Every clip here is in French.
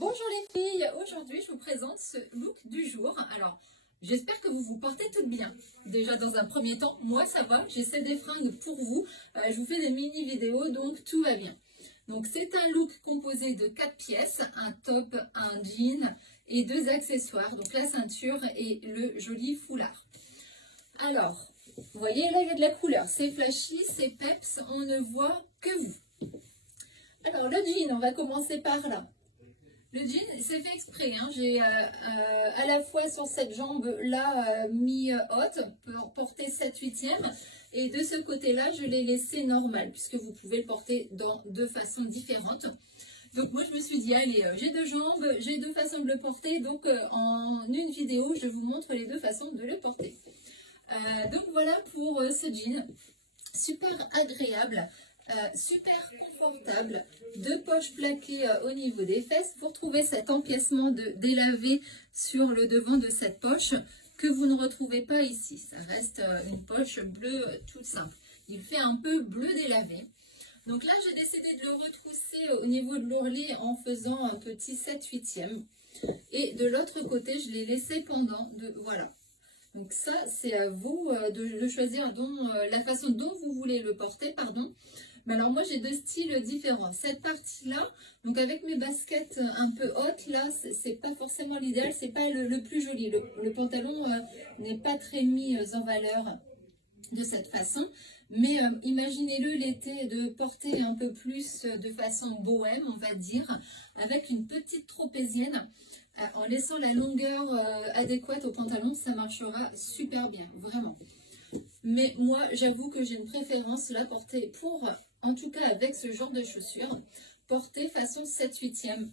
Bonjour les filles, aujourd'hui je vous présente ce look du jour. Alors j'espère que vous vous portez toutes bien. Déjà dans un premier temps, moi ça va, j'essaie des fringues pour vous. Je vous fais des mini vidéos donc tout va bien. Donc c'est un look composé de 4 pièces, un top, un jean et 2 accessoires. Donc la ceinture et le joli foulard. Alors, vous voyez là il y a de la couleur, c'est flashy, c'est peps, on ne voit que vous. Alors le jean, on va commencer par là. Le jean, c'est fait exprès, hein. J'ai à la fois sur cette jambe là mis haute pour porter 7/8e et de ce côté là je l'ai laissé normal puisque vous pouvez le porter dans deux façons différentes. Donc moi je me suis dit allez, j'ai deux jambes, j'ai deux façons de le porter, donc en une vidéo je vous montre les deux façons de le porter. Donc voilà pour ce jean, super agréable. Super confortable, deux poches plaquées au niveau des fesses. Vous retrouvez cet empiècement de délavé sur le devant de cette poche que vous ne retrouvez pas ici. Ça reste une poche bleue toute simple. Il fait un peu bleu délavé. Donc là, j'ai décidé de le retrousser au niveau de l'ourlet en faisant un petit 7/8e. Et de l'autre côté, je l'ai laissé pendant. Voilà. Donc ça, c'est à vous de choisir la façon dont vous voulez le porter, pardon. Mais alors moi j'ai deux styles différents. Cette partie-là, donc avec mes baskets un peu hautes, là, c'est pas forcément l'idéal, c'est pas le plus joli. Le pantalon n'est pas très mis en valeur de cette façon. Mais imaginez-le l'été de porter un peu plus de façon bohème, on va dire, avec une petite tropézienne. En laissant la longueur adéquate au pantalon, ça marchera super bien, vraiment. Mais moi, j'avoue que j'ai une préférence la porter pour, en tout cas avec ce genre de chaussures, porter façon 7/8e.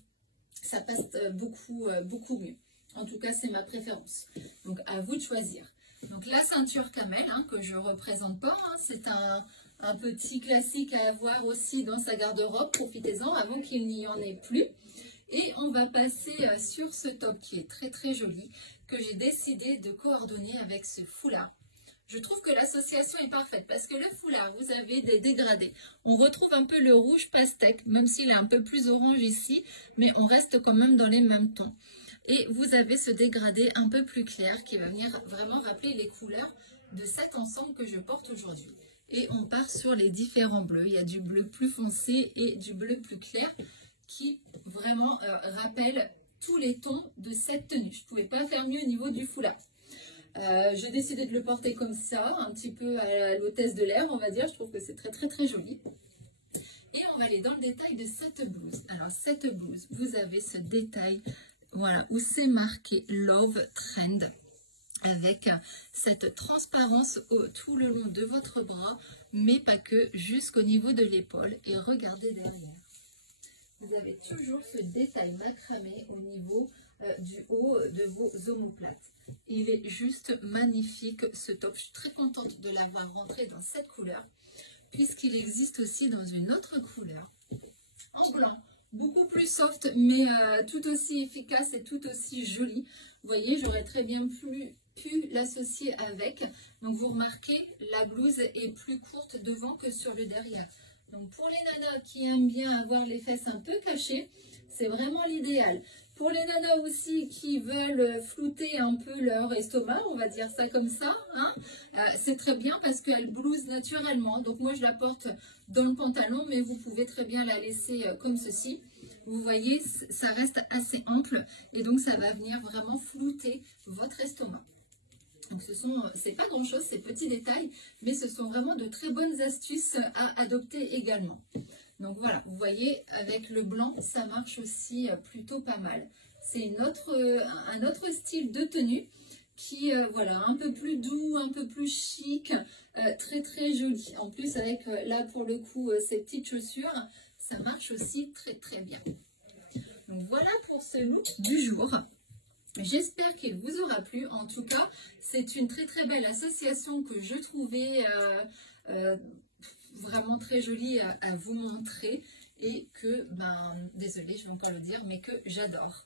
Ça passe beaucoup mieux. En tout cas, c'est ma préférence. Donc, à vous de choisir. Donc, la ceinture camel, hein, que je ne représente pas, hein, c'est un petit classique à avoir aussi dans sa garde-robe. Profitez-en avant qu'il n'y en ait plus. Et on va passer sur ce top qui est très très joli, que j'ai décidé de coordonner avec ce foulard. Je trouve que l'association est parfaite parce que le foulard, vous avez des dégradés. On retrouve un peu le rouge pastèque, même s'il est un peu plus orange ici, mais on reste quand même dans les mêmes tons. Et vous avez ce dégradé un peu plus clair qui va venir vraiment rappeler les couleurs de cet ensemble que je porte aujourd'hui. Et on part sur les différents bleus. Il y a du bleu plus foncé et du bleu plus clair qui vraiment rappellent tous les tons de cette tenue. Je ne pouvais pas faire mieux au niveau du foulard. J'ai décidé de le porter comme ça, un petit peu à l'hôtesse de l'air, on va dire. Je trouve que c'est très très très joli. Et on va aller dans le détail de cette blouse. Alors cette blouse, vous avez ce détail, voilà, où c'est marqué Love Trend, avec cette transparence tout le long de votre bras, mais pas que, jusqu'au niveau de l'épaule. Et regardez derrière. Vous avez toujours ce détail macramé au niveau du haut de vos omoplates. Il est juste magnifique ce top. Je suis très contente de l'avoir rentré dans cette couleur, puisqu'il existe aussi dans une autre couleur, en blanc. Beaucoup plus soft, mais tout aussi efficace et tout aussi joli. Vous voyez, j'aurais très bien pu l'associer avec. Donc vous remarquez, la blouse est plus courte devant que sur le derrière. Donc pour les nanas qui aiment bien avoir les fesses un peu cachées, c'est vraiment l'idéal. Pour les nanas aussi qui veulent flouter un peu leur estomac, on va dire ça comme ça, hein, c'est très bien parce qu'elle blouse naturellement. Donc moi je la porte dans le pantalon, mais vous pouvez très bien la laisser comme ceci. Vous voyez, ça reste assez ample et donc ça va venir vraiment flouter votre estomac. Donc c'est pas grand chose, ces petits détails, mais ce sont vraiment de très bonnes astuces à adopter également. Donc voilà, vous voyez, avec le blanc, ça marche aussi plutôt pas mal. C'est un autre style de tenue qui, voilà, un peu plus doux, un peu plus chic, très très joli. En plus, avec là pour le coup, ces petites chaussures, ça marche aussi très très bien. Donc voilà pour ce look du jour. J'espère qu'il vous aura plu. En tout cas, c'est une très très belle association que je trouvais vraiment très jolie à vous montrer et que, désolée, je vais encore le dire, mais que j'adore.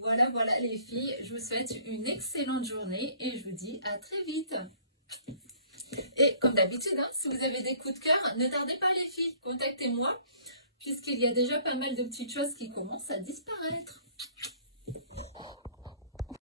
Voilà, voilà les filles, je vous souhaite une excellente journée et je vous dis à très vite. Et comme d'habitude, hein, si vous avez des coups de cœur, ne tardez pas les filles, contactez-moi puisqu'il y a déjà pas mal de petites choses qui commencent à disparaître.